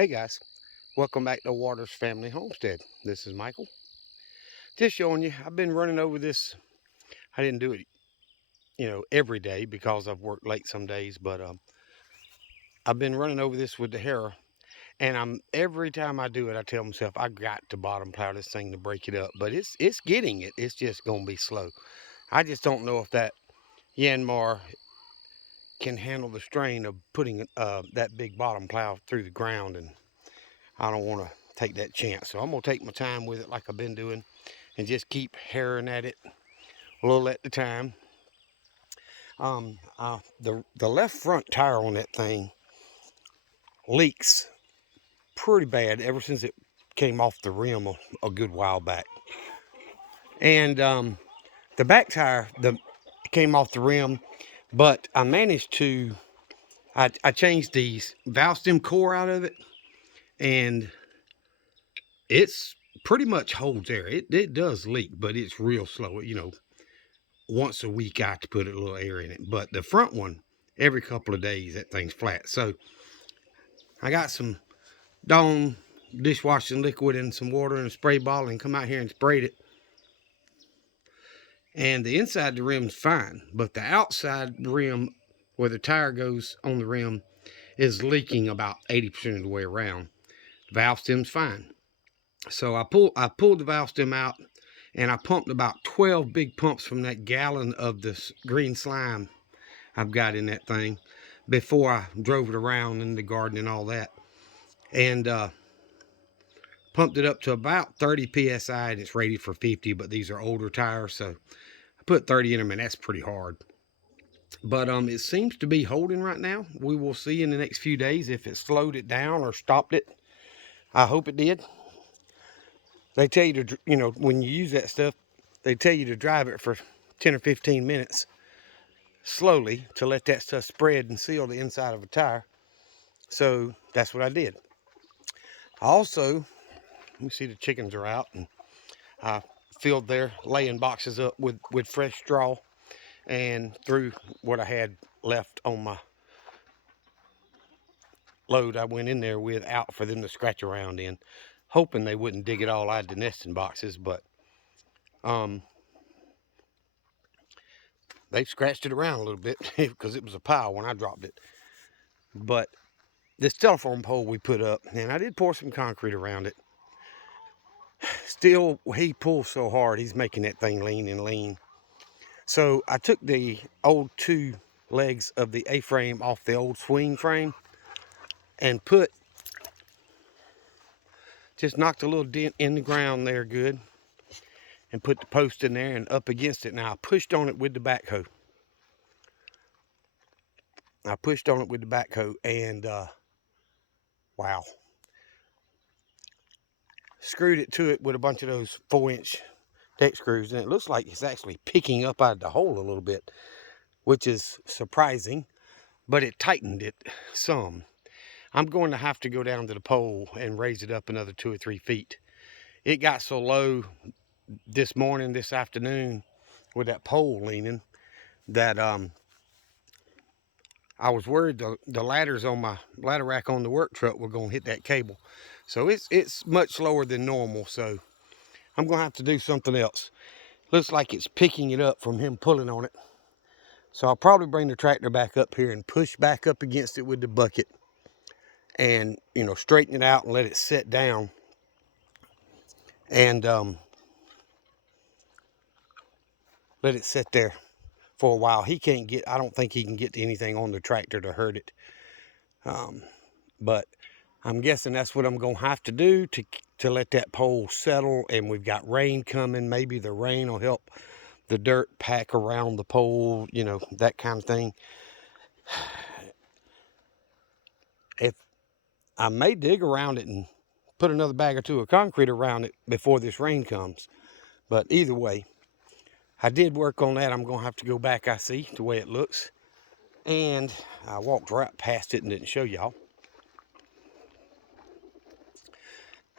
Hey guys, welcome back to Waters Family Homestead. This is Michael. Just showing you, I've been running over this. I didn't do it, every day because I've worked late some days, but I've been running over this with the harrow. And every time I do it, I tell myself I got to bottom plow this thing to break it up. But it's getting it. It's just gonna be slow. I just don't know if that Yanmar can handle the strain of putting that big bottom plow through the ground, and I don't want to take that chance. So I'm gonna take my time with it like I've been doing and just keep harrowing at it a little at a time. The left front tire on that thing leaks pretty bad ever since it came off the rim a good while back. And the back tire came off the rim, but I managed to I changed the valve stem core out of it, and it's pretty much holds there. It does leak, but it's real slow. Once a week I have to put a little air in it. But the front one, every couple of days, that thing's flat. So I got some Dawn dishwashing liquid and some water and a spray bottle and come out here and sprayed it. And the inside of the rim's fine, but the outside rim where the tire goes on the rim is leaking about 80% of the way around. The valve stem's fine. So I pulled the valve stem out and I pumped about 12 big pumps from that gallon of this green slime I've got in that thing before I drove it around in the garden and all that. And pumped it up to about 30 psi, and it's rated for 50, but these are older tires, so I put 30 in them, and that's pretty hard. But it seems to be holding right now. We will see in the next few days if it slowed it down or stopped it. I hope it did. They tell you to, when you use that stuff, they tell you to drive it for 10 or 15 minutes slowly to let that stuff spread and seal the inside of a tire. So that's what I did. Also, let me see, the chickens are out, and I filled their laying boxes up with fresh straw and threw what I had left on my load I went in there with out for them to scratch around in, hoping they wouldn't dig it all out of the nesting boxes, but they scratched it around a little bit because it was a pile when I dropped it. But this telephone pole we put up, and I did pour some concrete around it. Still, he pulls so hard, he's making that thing lean and lean. So I took the old two legs of the A-frame off the old swing frame and just knocked a little dent in the ground there good and put the post in there and up against it. Now I pushed on it with the backhoe. And wow. Screwed it to it with a bunch of those 4-inch deck screws, and it looks like it's actually picking up out of the hole a little bit, which is surprising, but it tightened it some. I'm going to have to go down to the pole and raise it up another 2 or 3 feet. It got so low this afternoon, with that pole leaning, that I was worried the ladders on my ladder rack on the work truck were going to hit that cable. So it's much slower than normal, so I'm going to have to do something else. Looks like it's picking it up from him pulling on it. So I'll probably bring the tractor back up here and push back up against it with the bucket and, straighten it out and let it set down. And let it sit there for a while. I don't think he can get anything on the tractor to hurt it. But I'm guessing that's what I'm going to have to do to let that pole settle. And we've got rain coming. Maybe the rain will help the dirt pack around the pole, that kind of thing. If I may dig around it and put another bag or two of concrete around it before this rain comes. But either way, I did work on that. I'm going to have to go back, I see, the way it looks. And I walked right past it and didn't show y'all.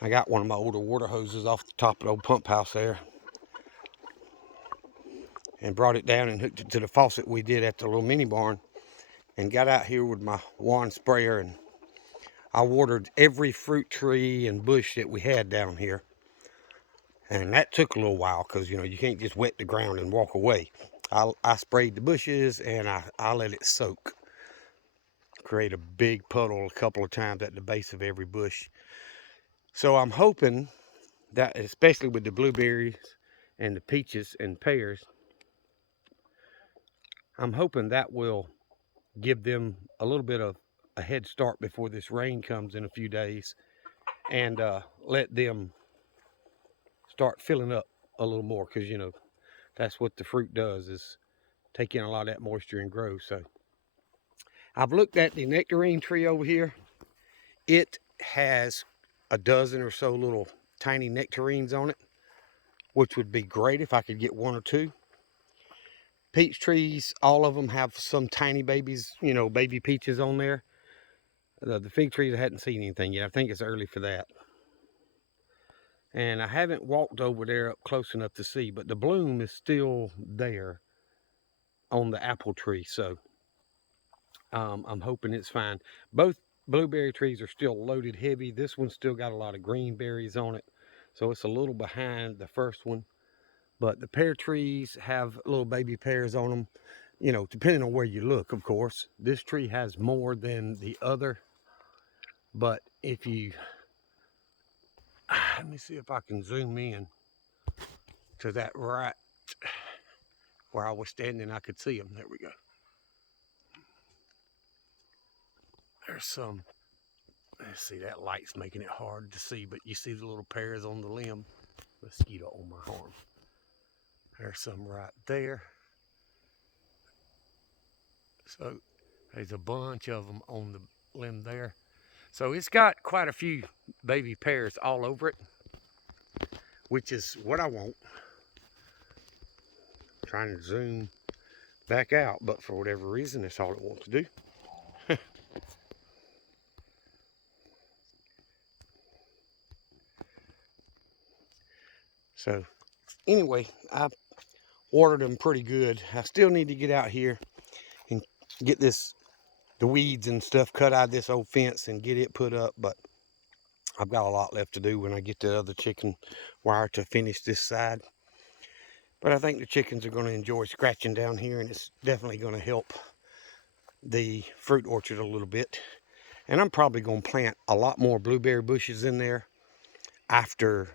I got one of my older water hoses off the top of the old pump house there and brought it down and hooked it to the faucet we did at the little mini barn, and got out here with my wand sprayer and I watered every fruit tree and bush that we had down here. And that took a little while because, you know, you can't just wet the ground and walk away. I sprayed the bushes and I let it soak. Create a big puddle a couple of times at the base of every bush. So I'm hoping that, especially with the blueberries and the peaches and pears, I'm hoping that will give them a little bit of a head start before this rain comes in a few days, and let them start filling up a little more, because, you know, that's what the fruit does, is take in a lot of that moisture and grow. So I've looked at the nectarine tree over here. It has a dozen or so little tiny nectarines on it, which would be great if I could get one or two. Peach trees, all of them have some tiny babies, you know, baby peaches on there. The fig trees, I hadn't seen anything yet. I think it's early for that. And I haven't walked over there up close enough to see, but the bloom is still there on the apple tree. So I'm hoping it's fine. Both blueberry trees are still loaded heavy. This one's still got a lot of green berries on it, so it's a little behind the first one. But the pear trees have little baby pears on them, you know, depending on where you look, of course. This tree has more than the other, but if you, let me see if I can zoom in to that right where I was standing. I could see them. There we go. There's some, let's see, that light's making it hard to see, but you see the little pears on the limb. Mosquito on my arm. There's some right there. So there's a bunch of them on the limb there. So it's got quite a few baby pears all over it, which is what I want. I'm trying to zoom back out, but for whatever reason, that's all it wants to do. So anyway, I watered them pretty good. I still need to get out here and get the weeds and stuff cut out of this old fence and get it put up, but I've got a lot left to do when I get the other chicken wire to finish this side. But I think the chickens are going to enjoy scratching down here, and it's definitely going to help the fruit orchard a little bit. And I'm probably going to plant a lot more blueberry bushes in there after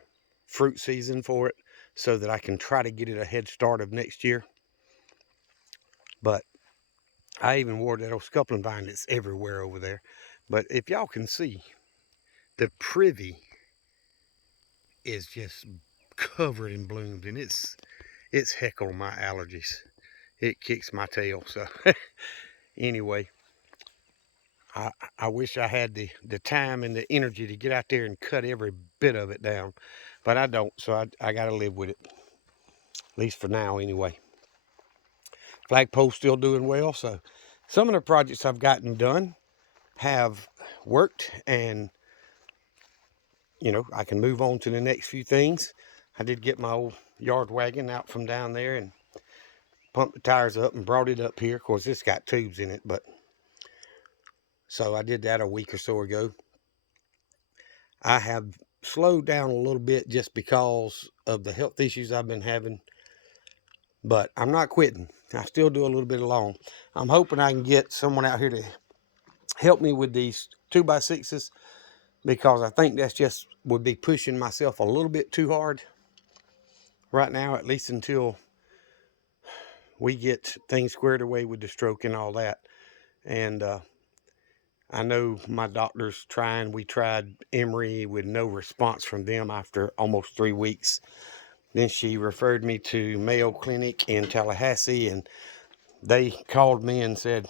fruit season for it, so that I can try to get it a head start of next year. But I even watered that old scuppling vine that's everywhere over there. But if y'all can see, the privy is just covered in blooms, and it's heck on my allergies. It kicks my tail. So anyway, I wish I had the time and the energy to get out there and cut every bit of it down, but I don't, so I got to live with it, at least for now anyway. Flagpole's still doing well, so some of the projects I've gotten done have worked, and, you know, I can move on to the next few things. I did get my old yard wagon out from down there and pumped the tires up and brought it up here. Of course, it's got tubes in it, but so I did that a week or so ago. I have slowed down a little bit just because of the health issues I've been having, but I'm not quitting. I still do a little bit of lawn. I'm hoping I can get someone out here to help me with these 2x6s, because I think that's just would be pushing myself a little bit too hard right now, at least until we get things squared away with the stroke and all that. And I know my doctor's trying. We tried Emory with no response from them after almost 3 weeks. Then she referred me to Mayo Clinic in Tallahassee, and they called me and said,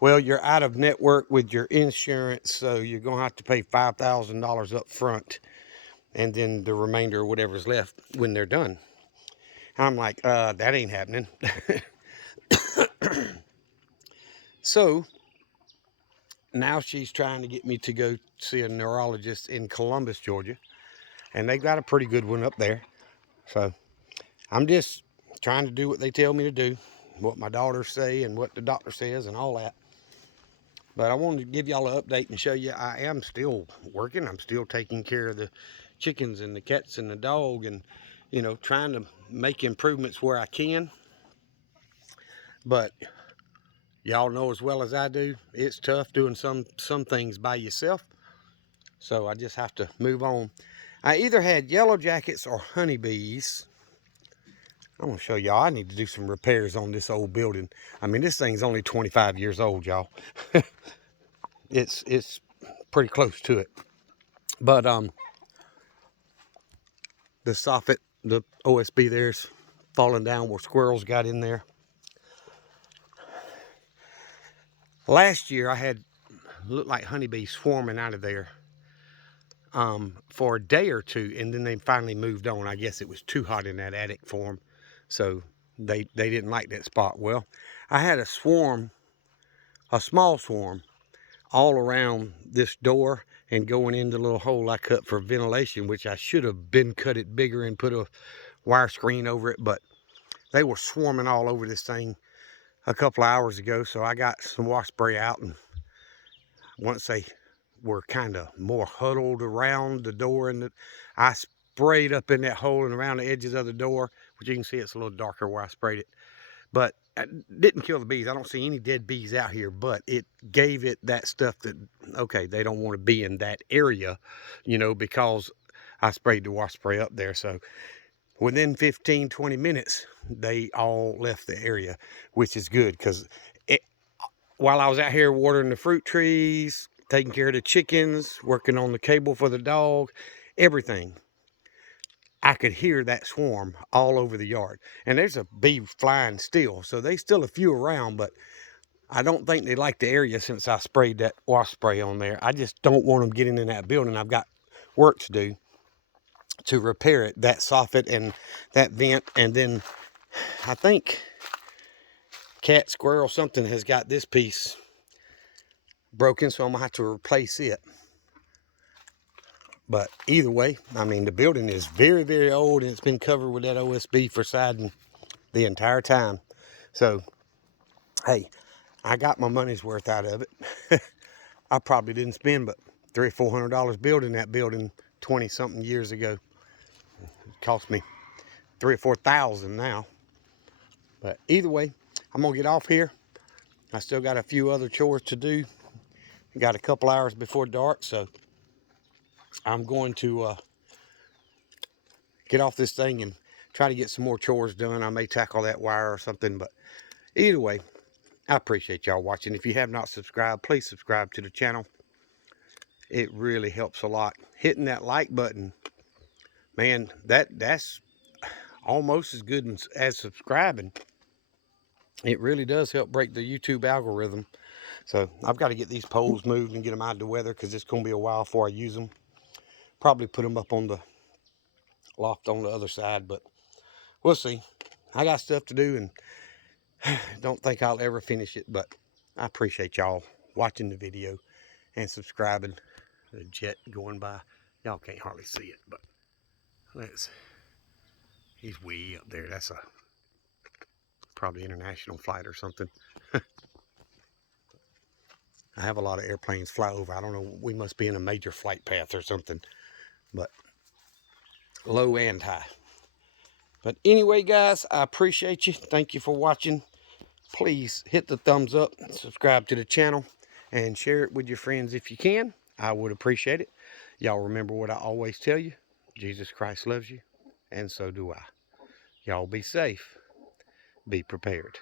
well, you're out of network with your insurance, so you're going to have to pay $5,000 up front, and then the remainder, whatever's left, when they're done. I'm like, that ain't happening. So now she's trying to get me to go see a neurologist in Columbus, Georgia, and they've got a pretty good one up there. So I'm just trying to do what they tell me to do, what my daughters say and what the doctor says and all that. But I wanted to give y'all an update and show you I am still working. I'm still taking care of the chickens and the cats and the dog, and you know, trying to make improvements where I can. But y'all know as well as I do, it's tough doing some things by yourself. So I just have to move on. I either had yellow jackets or honeybees. I'm gonna show y'all. I need to do some repairs on this old building. I mean, this thing's only 25 years old, y'all. It's pretty close to it. But the soffit, the OSB there's falling down where squirrels got in there. Last year I had looked like honeybees swarming out of there for a day or two, and then they finally moved on. I guess it was too hot in that attic for them, so they didn't like that spot. Well, I had a swarm, a small swarm, all around this door and going in the little hole I cut for ventilation, which I should have been cut it bigger and put a wire screen over it, but they were swarming all over this thing a couple of hours ago. So I got some wasp spray out, and once they were kind of more huddled around the door, and I sprayed up in that hole and around the edges of the door, which you can see it's a little darker where I sprayed it. But it didn't kill the bees. I don't see any dead bees out here, but it gave it that stuff that, okay, they don't want to be in that area, you know, because I sprayed the wasp spray up there. So within 15-20 minutes, they all left the area, which is good, because while I was out here watering the fruit trees, taking care of the chickens, working on the cable for the dog, everything, I could hear that swarm all over the yard. And there's a bee flying still, so there's still a few around, but I don't think they like the area since I sprayed that wasp spray on there. I just don't want them getting in that building. I've got work to do to repair it, that soffit and that vent. And then I think cat, squirrel, something has got this piece broken, so I'm gonna have to replace it. But either way, I mean, the building is very, very old, and it's been covered with that OSB for siding the entire time. So, hey, I got my money's worth out of it. I probably didn't spend but $300 or $400 building that building 20-something years ago. It cost me $3,000 or $4,000 now. But either way, I'm gonna get off here. I still got a few other chores to do. Got a couple hours before dark, so I'm going to get off this thing and try to get some more chores done. I may tackle that wire or something, but either way, I appreciate y'all watching. If you have not subscribed, please subscribe to the channel. It really helps a lot. Hitting that like button, man, that's almost as good as subscribing. It really does help break the YouTube algorithm. So I've got to get these poles moved and get them out of the weather, because it's going to be a while before I use them. Probably put them up on the loft on the other side, but we'll see. I got stuff to do, and don't think I'll ever finish it, but I appreciate y'all watching the video and subscribing. The jet going by, y'all can't hardly see it, but he's way up there. That's probably international flight or something. I have a lot of airplanes fly over. I don't know, we must be in a major flight path or something, but low and high. But anyway, guys, I appreciate you. Thank you for watching. Please hit the thumbs up, subscribe to the channel, and share it with your friends if you can. I would appreciate it. Y'all remember what I always tell you. Jesus Christ loves you, and so do I. Y'all be safe. Be prepared.